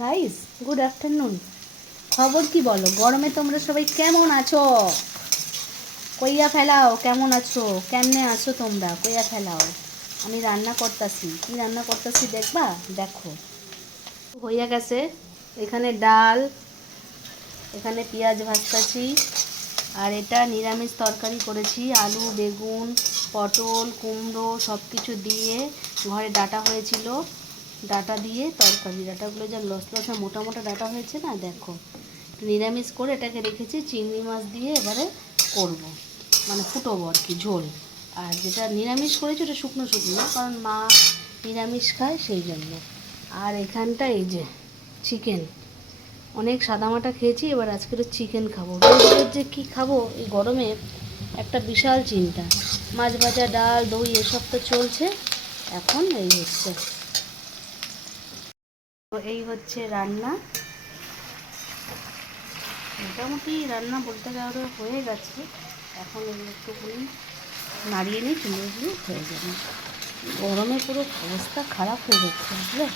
Guys, good afternoon. খবর কি বলো? গরমে তোমরা সবাই কেমন আছো? কইয়া ফেলাও কেমন আছো, কেমনে আছো তোমরা, কইয়া ফেলাও। আমি রান্না করতেছি, কি রান্না করতেছি দেখবা? দেখো, হইয়া গেছে। এখানে ডাল, এখানে পেঁয়াজ ভাজতেছি, আর এটা নিরামিষ তরকারি করেছি। আলু, বেগুন, পটল, কুমড়ো সব কিছু দিয়ে ঘরে ডাঁটা হয়েছিল, ডাঁটা দিয়ে তরকারি। ডাঁটাগুলো যা লসলসা মোটা মোটা ডাঁটা হয়েছে না, দেখো। নিরামিষ করে এটাকে রেখেছি, চিংড়ি মাছ দিয়ে এবারে করব, মানে ফুটোবো আর কি, ঝোল। আর যেটা নিরামিষ করেছি ওটা শুকনো শুকনো, কারণ মা নিরামিষ খায় সেই জন্য। আর এখানটা এই যে চিকেন, অনেক সাদামাটা খেয়েছি, এবার আজকে তো চিকেন খাবো। রোজ রোজ যে কী খাবো এই গরমে একটা বিশাল চিন্তা। মাছ ভাজা, ডাল, দই এসব তো চলছে। এখন এই হচ্ছে, তো এই হচ্ছে রান্না। মোটামুটি রান্না বলতে গেলে হয়ে গেছে। এখন একটুখানি নাড়িয়ে নিই, চুলো দিয়ে হয়ে যাবে। গরমে পুরো অবস্থা খারাপ হয়ে যাচ্ছে, বুঝলে।